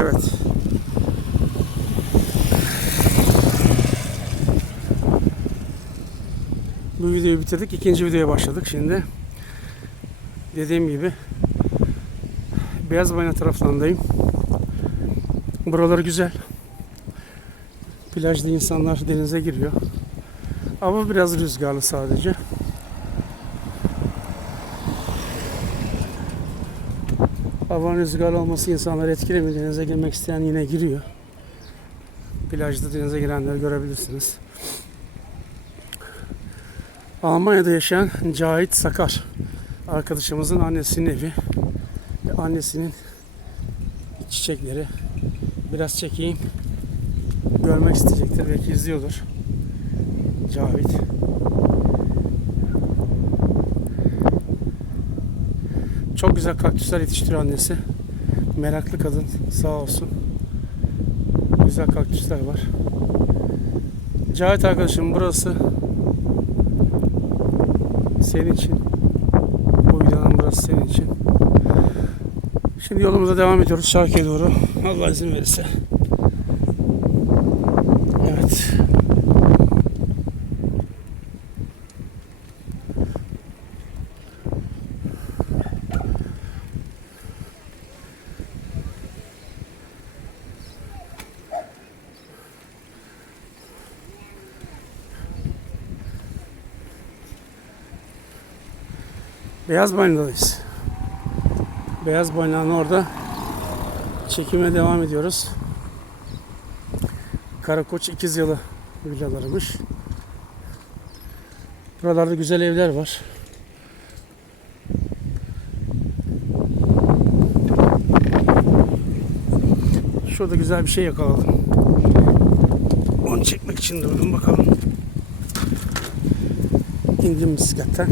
Evet. Bu videoyu bitirdik. İkinci videoya başladık şimdi. Dediğim gibi Beyaz Bayna taraflarındayım. Buraları güzel. Plajda insanlar denize giriyor. Ama biraz rüzgarlı sadece. Havanın rüzgarlı olması insanları etkilemiyor. Denize girmek isteyen yine giriyor. Plajda denize girenleri görebilirsiniz. Almanya'da yaşayan Cahit Sakar arkadaşımızın annesinin evi annesinin çiçekleri biraz çekeyim görmek isteyecektir belki izliyordur Cavit çok güzel kaktüsler yetiştiriyor annesi meraklı kadın sağ olsun güzel kaktüsler var Cahit arkadaşım burası senin için. Bu videonun burası senin için. Şimdi yolumuza devam ediyoruz Şarkı'ya doğru. Allah izin verirse. Evet. Beyaz Bayna'dayız. Beyaz Bayna'nın orada çekime devam ediyoruz. Karakoç ikiz yalı villalarıymış. Buralarda güzel evler var. Şurada güzel bir şey yakaladım. Onu çekmek için durdum bakalım. İndim bisikletten.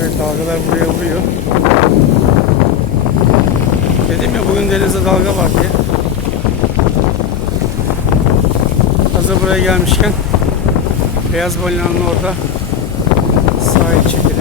Evet dalgalar buraya vuruyor. Dedim ya bugün denizde dalga var diye. Hazır buraya gelmişken Beyaz Balina'nın orada sahil çekelim.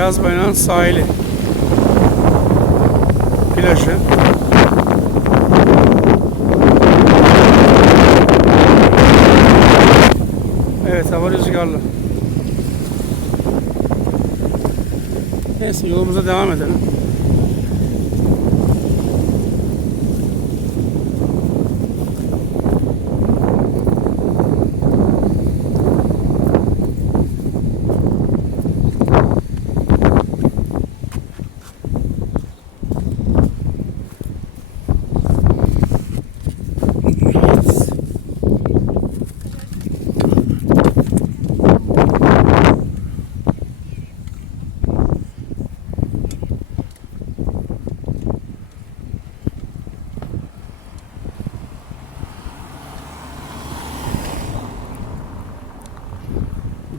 Beyaz Baynağın sahili. Plajı. Evet hava rüzgarlı. Neyse yolumuza devam edelim.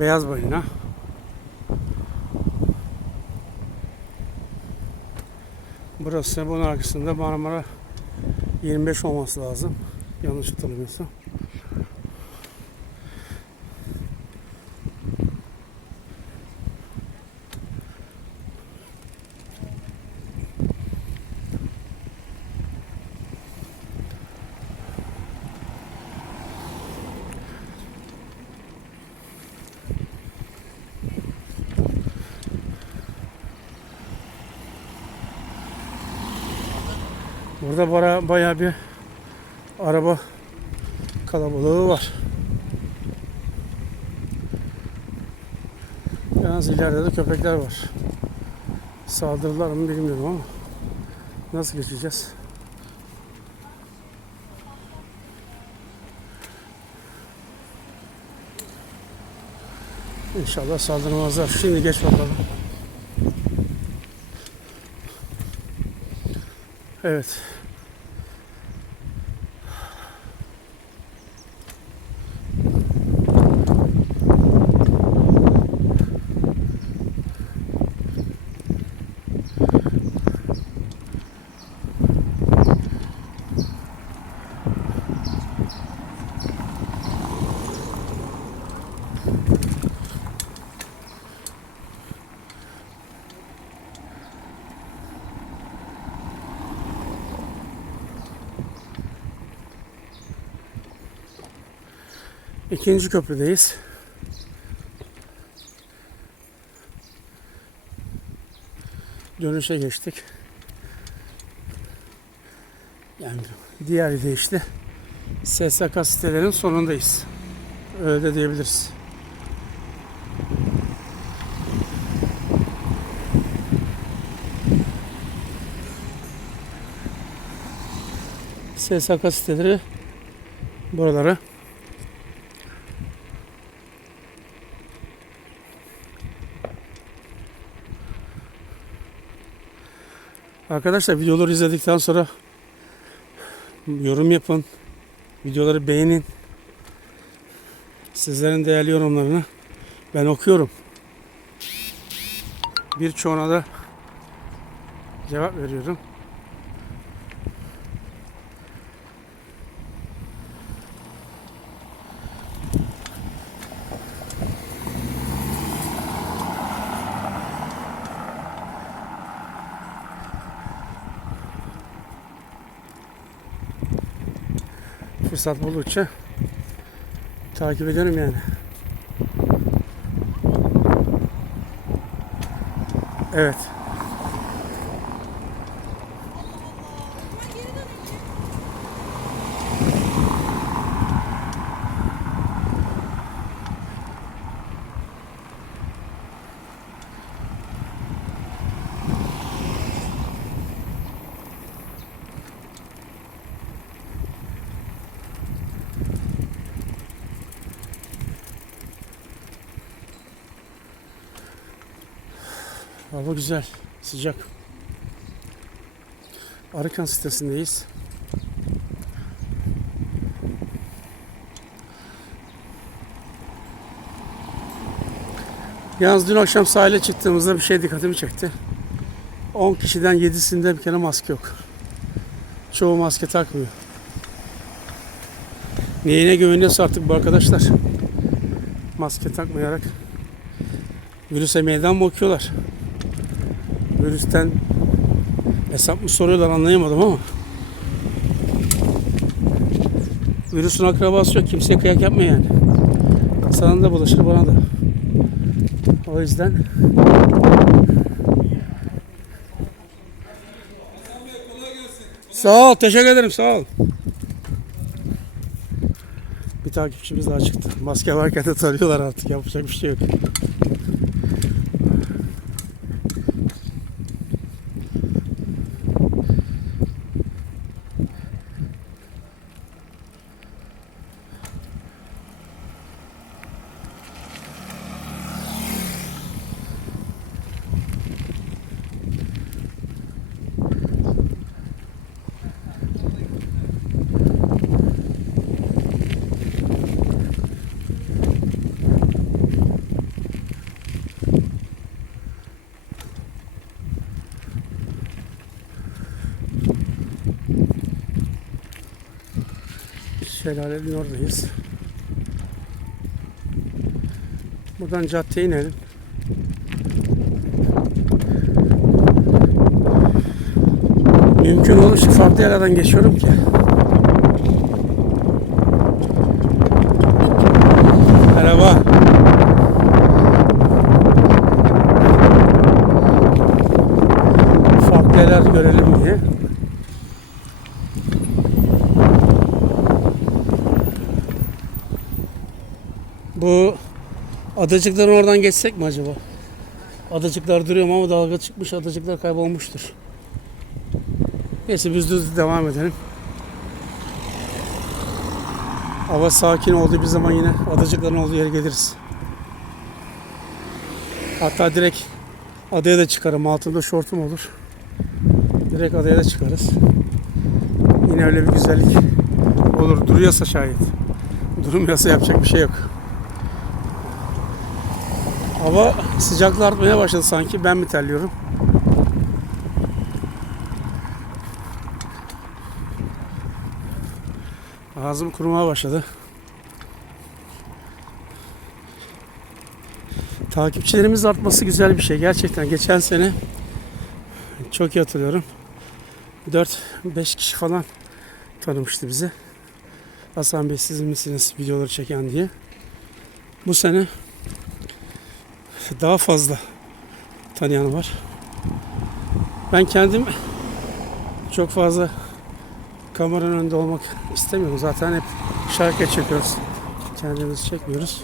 Beyaz balina. Burası bunun arkasında Marmara 25 olması lazım. Yanlış hatırlamıyorsam. Burada bara, bayağı bir araba kalabalığı var. Yalnız ileride de köpekler var. Saldırırlar mı bilmiyorum ama nasıl geçeceğiz? İnşallah saldırmazlar. Şimdi geç bakalım. Evet. İkinci köprüdeyiz. Dönüşe geçtik. Yani diğer değişti. SSK sitelerin sonundayız. Öyle de diyebiliriz. SSK siteleri buralara Arkadaşlar videoları izledikten sonra yorum yapın. Videoları beğenin. Sizlerin değerli yorumlarını ben okuyorum. Birçoğuna da cevap veriyorum. Fırsat buldukça takip ederim yani. Evet. Hava güzel, sıcak. Arıkan sitesindeyiz. Yalnız dün akşam sahile çıktığımızda bir şey dikkatimi çekti. 10 kişiden 7'sinde bir kere maske yok. Çoğu maske takmıyor. Neyine güveniyorsa artık bu arkadaşlar. Maske takmayarak virüse meydan mı okuyorlar? Virüsten hesap mı soruyorlar anlayamadım ama. Virüsün akrabası yok. Kimseye kıyak yapma yani. Sana da bulaşır bana da. O yüzden Sağ ol. Teşekkür ederim. Sağ ol. Bir takipçimiz daha çıktı. Maske varken de tarıyorlar artık. Yapacak bir şey yok. Şelalenin oradayız. Buradan caddeye inelim. Mümkün olursa farklı yerlerden geçiyorum ki. Merhaba. Farklı yerler görelim diye. Bu adacıkların oradan geçsek mi acaba? Adacıklar duruyor ama dalga çıkmış adacıklar kaybolmuştur. Neyse biz düz devam edelim. Hava sakin olduğu bir zaman yine adacıkların olduğu yere geliriz. Hatta direkt adaya da çıkarım. Altında şortum olur. Direkt adaya da çıkarız. Yine öyle bir güzellik olur. Duruyorsa şayet. Durmuyorsa yapacak bir şey yok. Hava sıcaklığı artmaya başladı sanki. Ben mi terliyorum? Ağzım kurumaya başladı. Takipçilerimiz artması güzel bir şey. Gerçekten geçen sene çok iyi hatırlıyorum. 4-5 kişi falan tanımıştı bizi. Hasan Bey siz misiniz videoları çeken diye. Bu sene daha fazla tanıyan var. Ben kendim çok fazla kameranın önünde olmak istemiyorum. Zaten hep şarkı çekiyoruz. Kendimizi çekmiyoruz.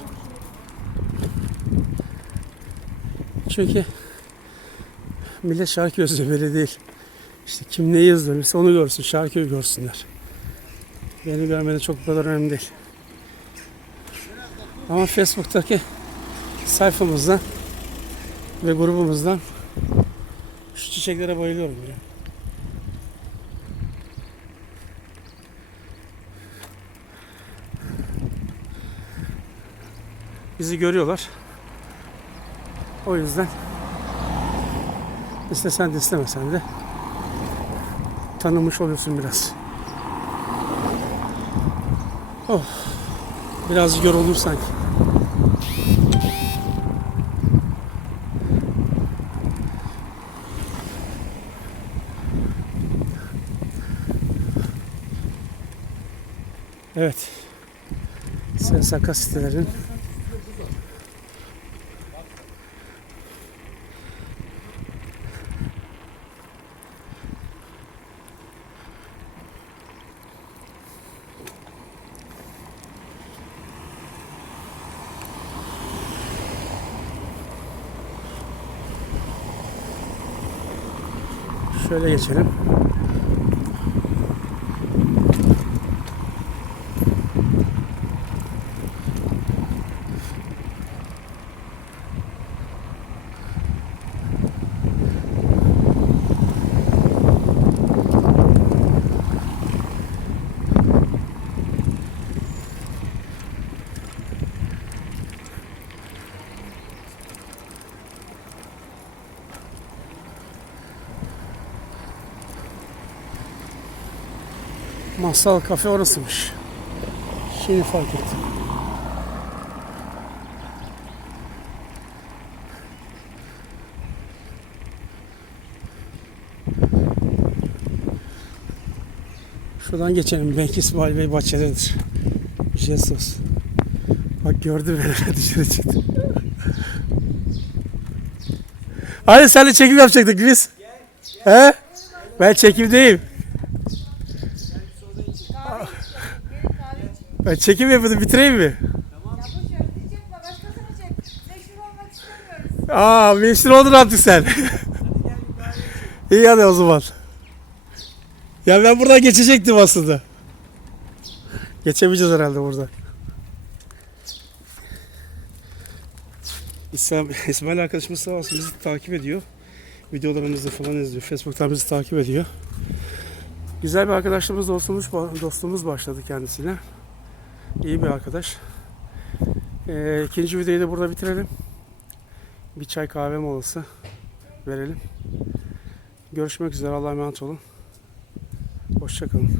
Çünkü millet şarkı özlüyor böyle değil. İşte kim neyi özlemişse onu görsün, şarkıyı görsünler. Beni görmede çok bu kadar önemli değil. Ama Facebook'taki sayfamızdan ve grubumuzdan şu çiçeklere bayılıyorum ya. Bizi görüyorlar. O yüzden istesen de istemesen de tanımış oluyorsun biraz. Oh. Biraz yoruldum sanki. Evet. SSK sitelerin Şöyle geçelim. Masal kafe orasıymış. Şimdi fark ettim. Şuradan geçelim. Belki İsmail Bey bahçededir. Jesus. Bak gördü beni dışarı çıktı. Hayır seninle çekim yapacaktık biz. He? Ben çekimdeyim. Ben çekim yapıyordum bitireyim mi? Ya boş ver diyecek mi? Başkasını çek. Meşhur olmak istemiyoruz. Aa meşhur oldun artık sen. İyi hadi o zaman. Ya ben buradan geçecektim aslında. Geçemeyeceğiz herhalde burada. İsmail, İsmail arkadaşımız sağ olsun bizi takip ediyor. Videolarımızı falan izliyor. Facebook'tan bizi takip ediyor. Güzel bir arkadaşlığımız, dostluğumuz, dostluğumuz başladı kendisiyle. İyi bir arkadaş. Ee, ikinci videoyu da burada bitirelim. Bir çay kahve molası verelim. Görüşmek üzere. Allah'a emanet olun. Hoşçakalın.